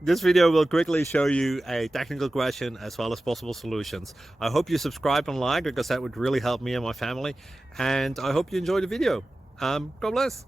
This video will quickly show you a technical question as well as possible solutions. I hope you subscribe and like, because that would really help me and my family. And I hope you enjoy the video. God bless.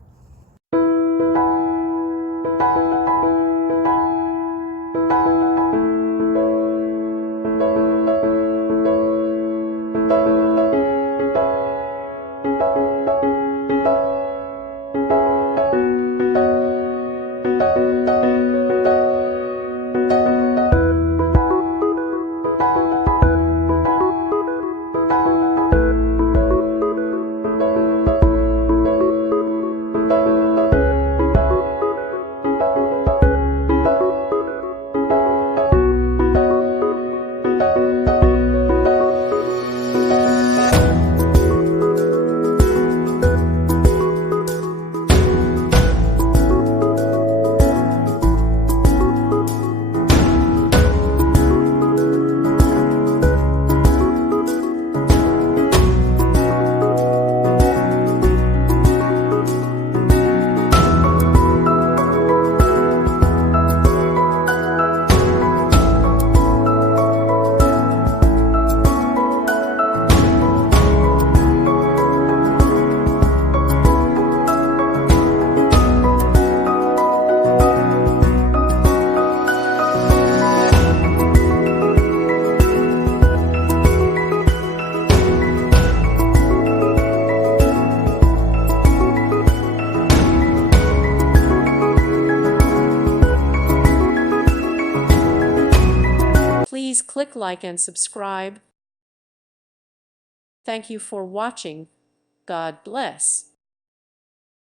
Please click like and subscribe. Thank you for watching. God bless.